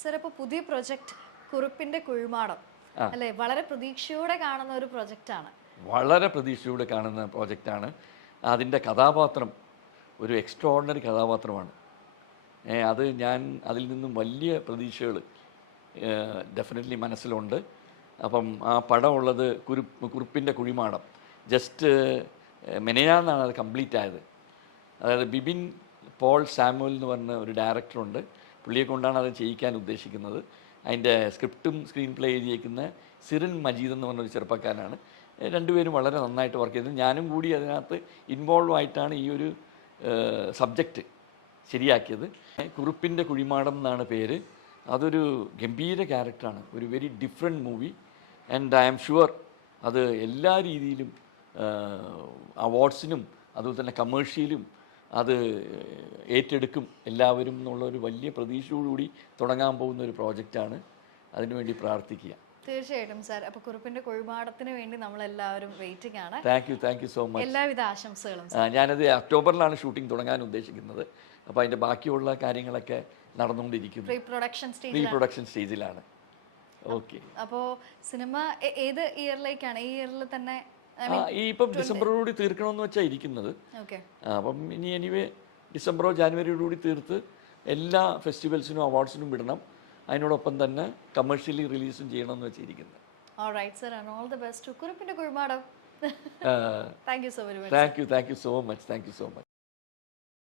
Sir, അപ്പോൾ പുതിയ project കുറുപ്പിന്റെ കുഴിമാടം അല്ലേ, വളരെ പ്രതീക്ഷയോടെ കാണുന്ന ഒരു പ്രൊജക്റ്റാണ്. വളരെ പ്രതീക്ഷയോടെ കാണുന്ന പ്രോജക്റ്റാണ്. അതിൻ്റെ കഥാപാത്രം ഒരു എക്സ്ട്രോർഡിനറി കഥാപാത്രമാണ്. അത് ഞാൻ അതിൽ നിന്നും വലിയ പ്രതീക്ഷകൾ ഡെഫിനറ്റ്ലി മനസ്സിലുണ്ട്. അപ്പം ആ പടം ഉള്ളത് കുറുപ്പിൻ്റെ കുഴിമാടം ജസ്റ്റ് മെനയാന്നാണ് അത് കംപ്ലീറ്റ് ആയത്. അതായത് ബിബിൻ പോൾ സാമുവൽ എന്ന് പറഞ്ഞ ഒരു ഡയറക്ടറുണ്ട്. പുള്ളിയെ കൊണ്ടാണ് അത് ചെയ്യിക്കാൻ ഉദ്ദേശിക്കുന്നത്. അതിൻ്റെ സ്ക്രിപ്റ്റും സ്ക്രീൻ പ്ലേ എഴുതിയേക്കുന്ന സിറിൻ മജീദ് എന്ന് പറഞ്ഞൊരു ചെറുപ്പക്കാരനാണ്. രണ്ടുപേരും വളരെ നന്നായിട്ട് വർക്ക് ചെയ്തത്. ഞാനും കൂടി അതിനകത്ത് ഇൻവോൾവ് ആയിട്ടാണ് ഈ ഒരു സബ്ജക്റ്റ് ശരിയാക്കിയത്. കുറുപ്പിൻ്റെ കുഴിമാടം എന്നാണ് പേര്. അതൊരു ഗംഭീര ക്യാരക്ടറാണ്, ഒരു very different movie. And I am sure അത് എല്ലാ രീതിയിലും അവാർഡ്സിനും അതുപോലെ തന്നെ കമേഴ്ഷ്യലും അത് ഏറ്റെടുക്കും എല്ലാവരും എന്നുള്ളൊരു വലിയ പ്രതീക്ഷയോടുകൂടി തുടങ്ങാൻ പോകുന്ന ഒരു പ്രോജക്റ്റാണ്. അതിനുവേണ്ടി പ്രാർത്ഥിക്കുക. തീർച്ചയായിട്ടും സാർ. അപ്പോൾ കുറുപ്പിന്റെ കുഴിമാടത്തിന് വേണ്ടി നമ്മളെല്ലാവരും വെയിറ്റിംഗ് ആണ്. Thank you so much. എല്ലാവിധ ആശംസകളും. ഞാനത് ഒക്ടോബറിലാണ് ഷൂട്ടിംഗ് തുടങ്ങാൻ ഉദ്ദേശിക്കുന്നത്. അപ്പോൾ അതിൻ്റെ ബാക്കിയുള്ള കാര്യങ്ങളൊക്കെ നടന്നുകൊണ്ടിരിക്കുന്നു. പ്രീ പ്രൊഡക്ഷൻ സ്റ്റേജിലാണ്. ഓക്കെ. അപ്പോൾ സിനിമ ഏത് ഇയറിലേക്കാണ്? ഈ ഇയറിൽ തന്നെ ഇപ്പം ഡിസംബറോടുകൂടി തീർക്കണമെന്ന് വെച്ചാൽ ഇരിക്കുന്നത്. അപ്പം ഇനി എനിവേ ഡിസംബറോ ജാനുവരിയോടുകൂടി തീർത്ത് എല്ലാ ഫെസ്റ്റിവൽസിനും അവാർഡ്സിനും വിടണം. അതിനോടൊപ്പം തന്നെ കമേഴ്ഷ്യലി റിലീസും ചെയ്യണമെന്ന് വെച്ചിരിക്കുന്നത്. Alright sir, and all the best to കുറുപ്പിന്റെ കുഴിമാടം. Thank you so much. Thank you so much.